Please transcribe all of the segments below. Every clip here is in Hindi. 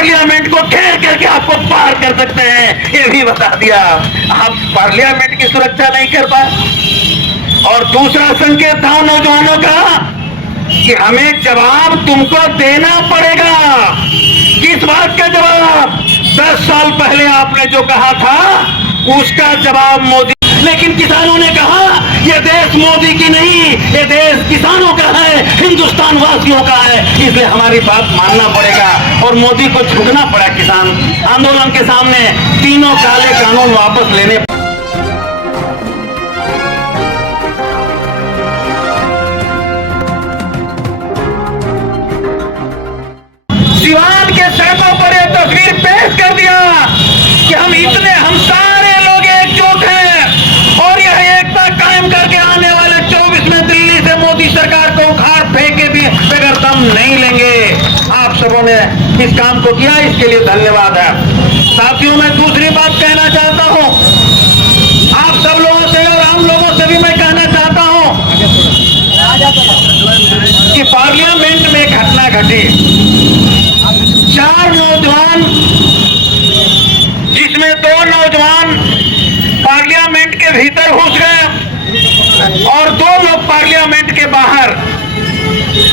पार्लियामेंट को घेर करके आपको पार कर सकते हैं, ये भी बता दिया। आप पार्लियामेंट की सुरक्षा नहीं कर पाए। और दूसरा संकेत था नौजवानों का कि हमें जवाब तुमको देना पड़ेगा। किस बात का जवाब? 10 साल पहले आपने जो कहा था उसका जवाब मोदी। लेकिन किसानों ने कहा ये देश मोदी की नहीं, ये देश किसानों का है, हिंदुस्तान वासियों का है, इसलिए हमारी बात मानना पड़ेगा। और मोदी को झुकना पड़ा किसान आंदोलन के सामने। तीनों काले कानून वापस लेने। सिवान के सड़कों पर यह तस्वीर पेश कर दिया कि हम सारे लोग एकजुट हैं और यह एकता कायम करके आने वाले 24 में दिल्ली से मोदी सरकार को उखाड़ फेंके भी बगैर दम नहीं लेंगे। आप सबों ने इस काम को किया, इसके लिए धन्यवाद है। साथियों, मैं दूसरी बात कहना चाहता हूं, आप सब लोगों से और हम लोगों से भी मैं कहना चाहता हूं कि पार्लियामेंट में घटना घटी। 4 नौजवान, जिसमें 2 नौजवान पार्लियामेंट के भीतर घुस गए और 2 लोग पार्लियामेंट के बाहर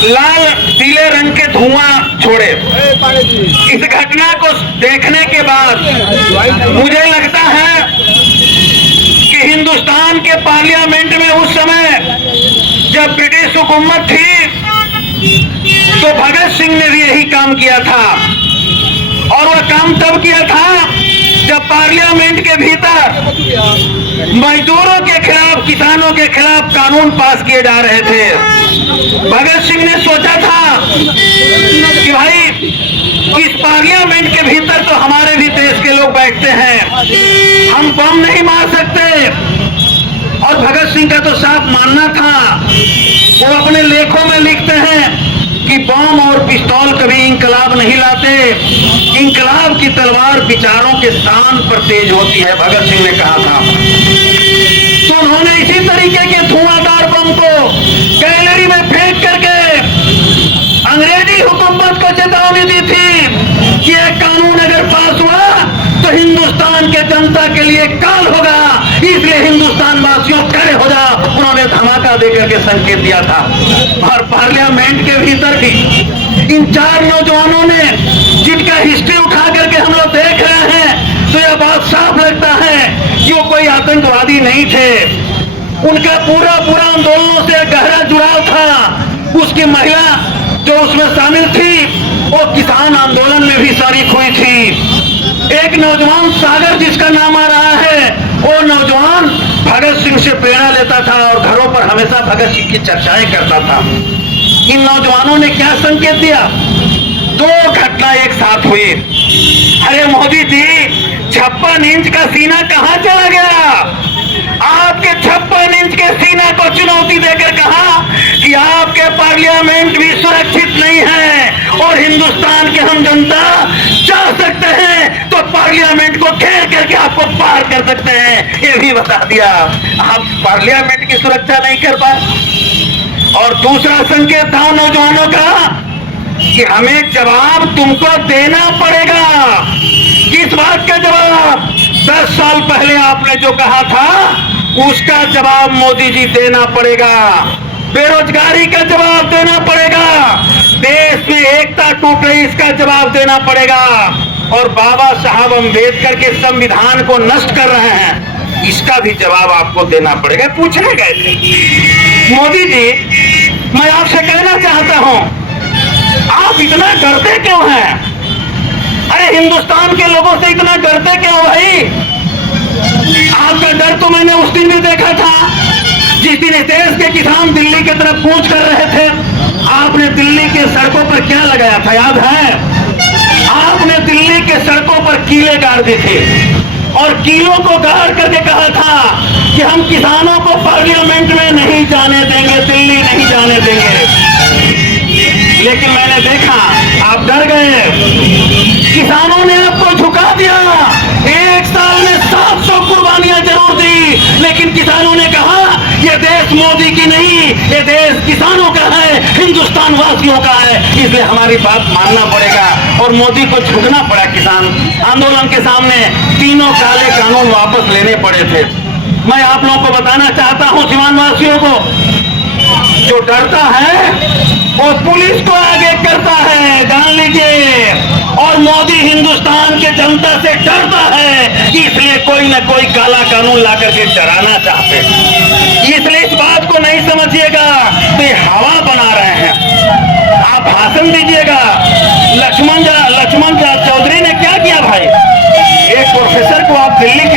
लाल पीले रंग के धुआं छोड़े। इस घटना को देखने के बाद मुझे लगता है कि हिंदुस्तान के पार्लियामेंट में उस समय जब ब्रिटिश हुकूमत थी तो भगत सिंह ने भी यही काम किया था। और वह काम तब किया था जब पार्लियामेंट के भीतर मजदूरों के खिलाफ, किसानों के खिलाफ कानून पास किए जा रहे थे। भगत सिंह ने सोचा था कि भाई इस पार्लियामेंट के भीतर तो हमारे भी देश के लोग बैठते हैं, हम बम नहीं मार सकते। और भगत सिंह का तो साफ मानना था, वो अपने लेखों में लिखते हैं कि बम और पिस्तौल कभी इंकलाब नहीं लाते, इंकलाब की तलवार विचारों के स्थान पर तेज होती है, भगत सिंह ने कहा था। तो उन्होंने इसी तरीके के धुआंधार बम को गैलरी में फेंक करके अंग्रेजी हुकूमत को चेतावनी दी थी कि यह कानून अगर पास हुआ तो हिंदुस्तान के जनता के लिए काल होगा, इसलिए हिंदुस्तान वासियों खड़े हो जा। उन्होंने धमाका देकर के संकेत दिया था। और पार्लियामेंट के भीतर भी इन 4 नौजवानों ने, जिनका हिस्ट्री उठा करके हम लोग देख रहे हैं, तो यह बात साफ लगता है कि वो कोई आतंकवादी नहीं थे। उनका पूरा आंदोलनों से गहरा जुड़ाव था। उसकी महिला जो उसमें शामिल थी वो किसान आंदोलन में भी शरीक हुई थी। एक नौजवान सागर, जिसका नाम आ रहा है, वो नौजवान भगत सिंह से प्रेरणा लेता था और घरों पर हमेशा भगत सिंह की चर्चाएं करता था। इन नौजवानों ने क्या संकेत दिया? 2 घटना एक साथ हुई। अरे मोदी जी, 56 इंच का सीना कहां चला गया? आपके 56 इंच के सीना को चुनौती देकर कहा कि आपके पार्लियामेंट भी सुरक्षित नहीं है और हिंदुस्तान के हम जनता चाह सकते हैं तो पार्लियामेंट को घेर करके आपको पार कर सकते हैं, ये भी बता दिया। आप पार्लियामेंट की सुरक्षा नहीं कर पाए। और दूसरा संकेत था नौजवानों का कि हमें जवाब तुमको देना पड़ेगा। किस बात का जवाब? 10 साल पहले आपने जो कहा था उसका जवाब मोदी जी देना पड़ेगा। बेरोजगारी का जवाब देना पड़ेगा, देश में एकता टूट रही इसका जवाब देना पड़ेगा, और बाबा साहब अम्बेडकर के संविधान को नष्ट कर रहे हैं, इसका भी जवाब आपको देना पड़ेगा। पूछने गए थे मोदी जी, मैं आपसे कहना चाहता हूं, आप इतना डरते क्यों हैं? अरे हिंदुस्तान के लोगों से इतना डरते क्यों भाई? आपका डर तो मैंने उस दिन भी देखा था जिस दिन इस देश के किसान दिल्ली की तरफ कूच कर रहे थे। आपने दिल्ली के सड़कों पर क्या लगाया था, याद है? आपने दिल्ली के सड़कों पर कीले गाड़ दिए थे और कीलों को गाड़ करके कहा था कि हम किसानों को पार्लियामेंट में नहीं जाने देंगे, दिल्ली नहीं जाने देंगे। लेकिन मैंने देखा आप डर गए, किसानों ने आपको झुका दिया। 1 साल में 700 कुर्बानियां जरूर दी, लेकिन किसानों ने कहा यह देश देश मोदी की नहीं, ये देश किसानों का है, हिंदुस्तान वासियों का है। इसलिए हमारी बात मानना पड़ेगा और मोदी को झुकना पड़ा। किसान आंदोलन के सामने तीनों काले कानून वापस लेने पड़े थे। मैं आप लोगों को बताना चाहता हूं, सीमांत वासियों को, जो डरता है वो पुलिस को आगे करता है, जान लीजिए। और मोदी हिंदुस्तान के जनता से डरता है, इसलिए कोई ना कोई काला कानून ला करके डराना चाहते हैं। इसलिए इस बात को नहीं समझिएगा तो ये हवा बना रहे हैं। आप भाषण दीजिएगा। लक्ष्मण झा चौधरी ने क्या किया भाई? एक प्रोफेसर को आप दिल्ली के